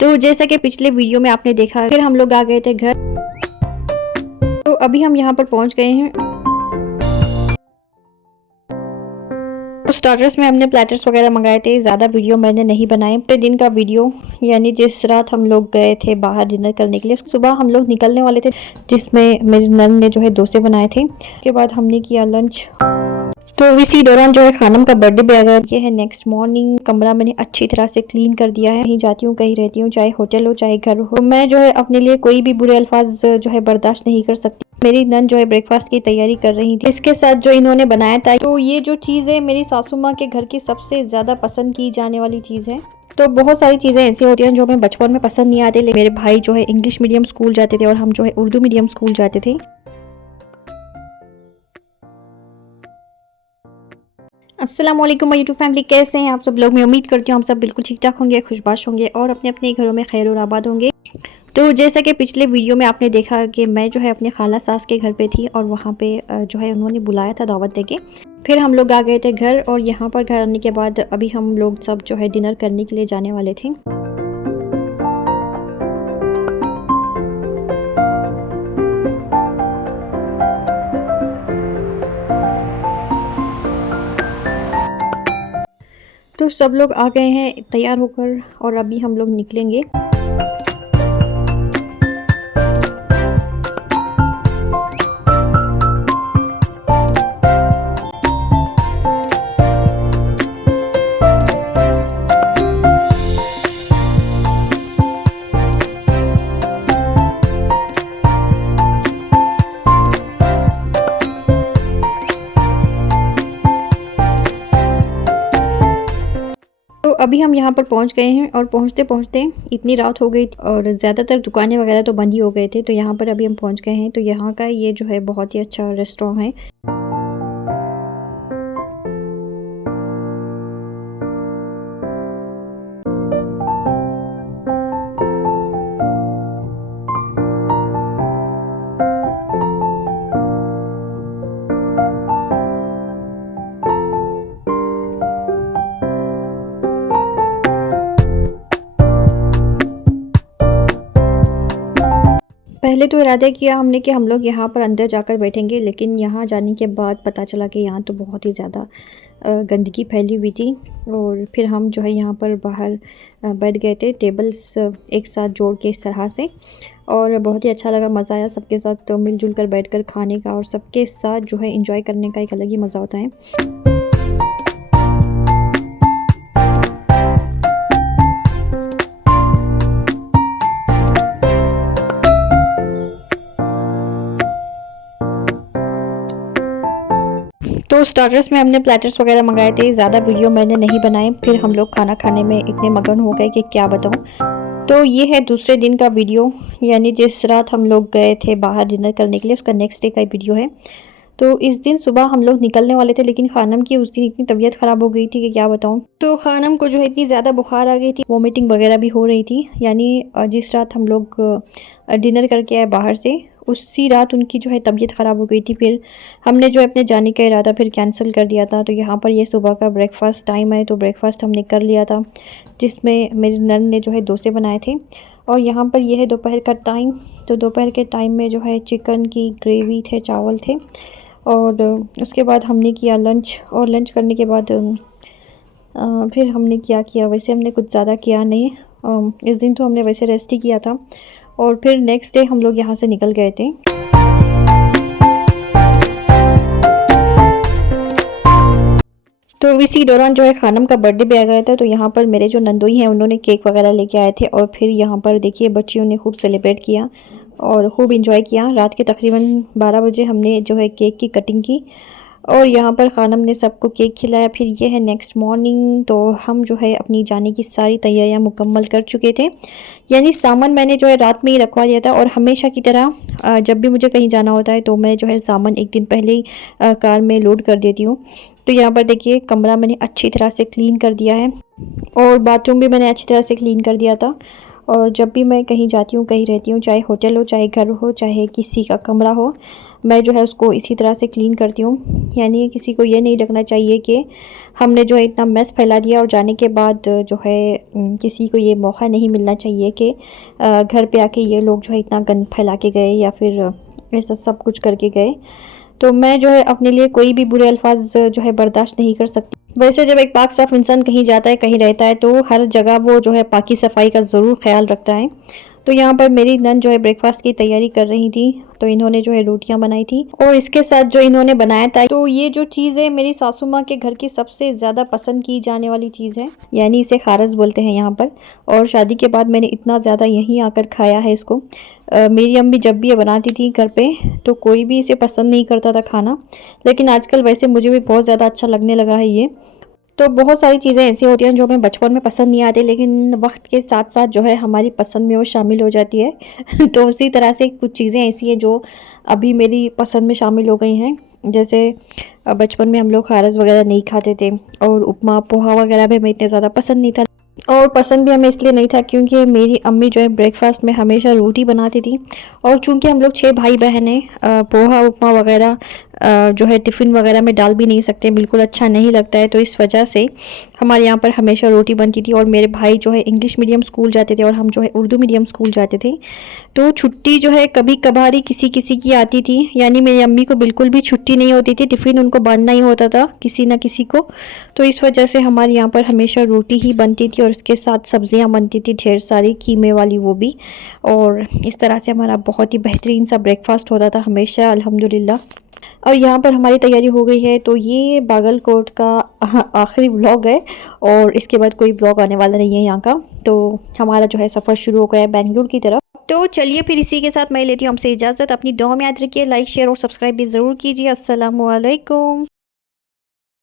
तो जैसा कि पिछले वीडियो में आपने देखा, फिर हम लोग आ गए थे घर। तो अभी हम यहाँ पर पहुँच गए हैं। तो स्टार्टर्स में हमने प्लेटर्स वगैरह मंगाए थे। ज़्यादा वीडियो मैंने नहीं बनाए। पूरे दिन का वीडियो, यानी जिस रात हम लोग गए थे बाहर डिनर करने के लिए, सुबह हम लोग निकलने वाले थे, जिसमें मेरी नन ने जो है डोसे बनाए थे। उसके बाद हमने किया लंच। तो इसी दौरान जो है खानम का बर्थडे भी आ गया। ये है नेक्स्ट मॉर्निंग। कमरा मैंने अच्छी तरह से क्लीन कर दिया है। कहीं जाती हूँ, कहीं रहती हूँ, चाहे होटल हो चाहे घर हो, मैं जो है अपने लिए कोई भी बुरे अल्फाज जो है बर्दाश्त नहीं कर सकती। मेरी नन जो है ब्रेकफास्ट की तैयारी कर रही थी, इसके साथ जो इन्होंने बनाया था। तो ये जो चीज़ है मेरी सासू माँ के घर की सबसे ज़्यादा पसंद की जाने वाली चीज़ है। तो बहुत सारी चीज़ें ऐसी होती हैं जो हमें बचपन में पसंद नहीं आती। लेकिन मेरे भाई जो है इंग्लिश मीडियम स्कूल जाते थे और हम जो है उर्दू मीडियम स्कूल जाते थे। अस्सलाम वालेकुम यूट्यूब फैमिली, कैसे हैं आप सब लोग। मैं उम्मीद करती हूँ आप सब बिल्कुल ठीक ठाक होंगे, खुशबाश होंगे और अपने अपने घरों में खैर और आबाद होंगे। तो जैसा कि पिछले वीडियो में आपने देखा कि मैं जो है अपने खाला सास के घर पे थी और वहाँ पे जो है उन्होंने बुलाया था दावत देके। फिर हम लोग आ गए थे घर और यहाँ पर घर आने के बाद अभी हम लोग सब जो है डिनर करने के लिए जाने वाले थे। तो सब लोग आ गए हैं तैयार होकर और अभी हम लोग निकलेंगे। तो अभी हम यहाँ पर पहुँच गए हैं और पहुँचते पहुँचते इतनी रात हो गई और ज़्यादातर दुकानें वगैरह तो बंद ही हो गए थे। तो यहाँ पर अभी हम पहुँच गए हैं। तो यहाँ का ये जो है बहुत ही अच्छा रेस्टोरेंट है। पहले तो इरादा किया हमने कि हम लोग यहाँ पर अंदर जाकर बैठेंगे, लेकिन यहाँ जाने के बाद पता चला कि यहाँ तो बहुत ही ज़्यादा गंदगी फैली हुई थी। और फिर हम जो है यहाँ पर बाहर बैठ गए थे, टेबल्स एक साथ जोड़ के इस तरह से। और बहुत ही अच्छा लगा, मज़ा आया सबके साथ तो मिलजुल कर बैठ कर खाने का और सबके साथ जो है इंजॉय करने का एक अलग ही मज़ा होता है। तो स्टार्टर्स में हमने प्लेटर्स वगैरह मंगाए थे। ज़्यादा वीडियो मैंने नहीं बनाए। फिर हम लोग खाना खाने में इतने मगन हो गए कि क्या बताऊँ। तो ये है दूसरे दिन का वीडियो, यानी जिस रात हम लोग गए थे बाहर डिनर करने के लिए, उसका नेक्स्ट डे का वीडियो है। तो इस दिन सुबह हम लोग निकलने वाले थे, लेकिन खानम की उस दिन इतनी तबीयत ख़राब हो गई थी कि क्या बताऊँ। तो खानम को जो है इतनी ज़्यादा बुखार आ गई थी, वॉमिटिंग वगैरह भी हो रही थी। यानी जिस रात हम लोग डिनर करके आए बाहर से, उसी रात उनकी जो है तबीयत ख़राब हो गई थी। फिर हमने जो अपने जाने का इरादा फिर कैंसिल कर दिया था। तो यहाँ पर ये सुबह का ब्रेकफास्ट टाइम है, तो ब्रेकफास्ट हमने कर लिया था, जिसमें मेरी नन ने जो है डोसे बनाए थे। और यहाँ पर ये है दोपहर का टाइम। तो दोपहर के टाइम में जो है चिकन की ग्रेवी थे, चावल थे और उसके बाद हमने किया लंच। और लंच करने के बाद फिर हमने क्या किया, वैसे हमने कुछ ज़्यादा किया नहीं। इस दिन तो हमने वैसे रेस्ट ही किया था। और फिर नेक्स्ट डे हम लोग यहाँ से निकल गए थे। तो इसी दौरान जो है खानम का बर्थडे भी आ गया था। तो यहाँ पर मेरे जो नंदोई हैं उन्होंने केक वगैरह लेके आए थे और फिर यहाँ पर देखिए बच्चियों ने खूब सेलिब्रेट किया और खूब इंजॉय किया। रात के तकरीबन 12 बजे हमने जो है केक की कटिंग की और यहाँ पर खानम ने सबको केक खिलाया। फिर ये है नेक्स्ट मॉर्निंग। तो हम जो है अपनी जाने की सारी तैयारियां मुकम्मल कर चुके थे, यानी सामान मैंने जो है रात में ही रखवा दिया था। और हमेशा की तरह जब भी मुझे कहीं जाना होता है तो मैं जो है सामान एक दिन पहले ही कार में लोड कर देती हूँ। तो यहाँ पर देखिए कमरा मैंने अच्छी तरह से क्लीन कर दिया है और बाथरूम भी मैंने अच्छी तरह से क्लीन कर दिया था। और जब भी मैं कहीं जाती हूँ, कहीं रहती हूँ, चाहे होटल हो, चाहे घर हो, चाहे किसी का कमरा हो, मैं जो है उसको इसी तरह से क्लीन करती हूँ। यानी किसी को ये नहीं रखना चाहिए कि हमने जो है इतना मेस फैला दिया और जाने के बाद जो है किसी को ये मौका नहीं मिलना चाहिए कि घर पे आके ये लोग जो है इतना गंद फैला के गए या फिर ऐसा सब कुछ करके गए। तो मैं जो है अपने लिए कोई भी बुरे अल्फाज जो है बर्दाश्त नहीं कर सकती। वैसे जब एक पाक साफ इंसान कहीं जाता है, कहीं रहता है, तो हर जगह वो जो है पाकी सफाई का ज़रूर ख्याल रखता है। तो यहाँ पर मेरी नन जो है ब्रेकफास्ट की तैयारी कर रही थी, तो इन्होंने जो है रोटियां बनाई थी और इसके साथ जो इन्होंने बनाया था, तो ये जो चीज़ है मेरी सासू माँ के घर की सबसे ज़्यादा पसंद की जाने वाली चीज़ है, यानी इसे खारस बोलते हैं यहाँ पर। और शादी के बाद मैंने इतना ज़्यादा यहीं आकर खाया है इसको। मेरी अम्मी जब भी ये बनाती थी घर पे, तो कोई भी इसे पसंद नहीं करता था खाना, लेकिन आजकल वैसे मुझे भी बहुत ज़्यादा अच्छा लगने लगा है ये। तो बहुत सारी चीज़ें ऐसी होती हैं जो हमें बचपन में पसंद नहीं आती, लेकिन वक्त के साथ साथ जो है हमारी पसंद में वो शामिल हो जाती है। तो उसी तरह से कुछ चीज़ें ऐसी हैं जो अभी मेरी पसंद में शामिल हो गई हैं। जैसे बचपन में हम लोग खारस वगैरह नहीं खाते थे और उपमा पोहा वगैरह भी हमें इतना ज़्यादा पसंद नहीं था। और पसंद भी हमें इसलिए नहीं था क्योंकि मेरी अम्मी जो है ब्रेकफास्ट में हमेशा रोटी बनाती थी, और चूंकि हम लोग 6 भाई बहन हैं, पोहा उपमा वगैरह जो है टिफ़िन वगैरह में डाल भी नहीं सकते, बिल्कुल अच्छा नहीं लगता है। तो इस वजह से हमारे यहाँ पर हमेशा रोटी बनती थी। और मेरे भाई जो है इंग्लिश मीडियम स्कूल जाते थे और हम जो है उर्दू मीडियम स्कूल जाते थे, तो छुट्टी जो है कभी कभार ही किसी किसी की आती थी, यानी मेरी अम्मी को बिल्कुल भी छुट्टी नहीं होती थी, टिफ़िन उनको बांधना ही होता था किसी ना किसी को। तो इस वजह से हमारे यहाँ पर हमेशा रोटी ही बनती थी और उसके साथ सब्जियाँ बनती थी ढेर सारी, कीमे वाली वो भी। और इस तरह से हमारा बहुत ही बेहतरीन सा ब्रेकफास्ट होता था हमेशा, अल्हम्दुलिल्लाह। और यहाँ पर हमारी तैयारी हो गई है, तो ये बागलकोट का आखिरी व्लॉग है और इसके बाद कोई व्लॉग आने वाला नहीं है यहाँ का। तो हमारा जो है सफ़र शुरू हो गया है बेंगलुरु की तरफ। तो चलिए फिर इसी के साथ मैं लेती हूँ हमसे इजाज़त। अपनी दुआ में याद रखिए, लाइक शेयर और सब्सक्राइब भी ज़रूर कीजिए। अस्सलाम वालेकुम।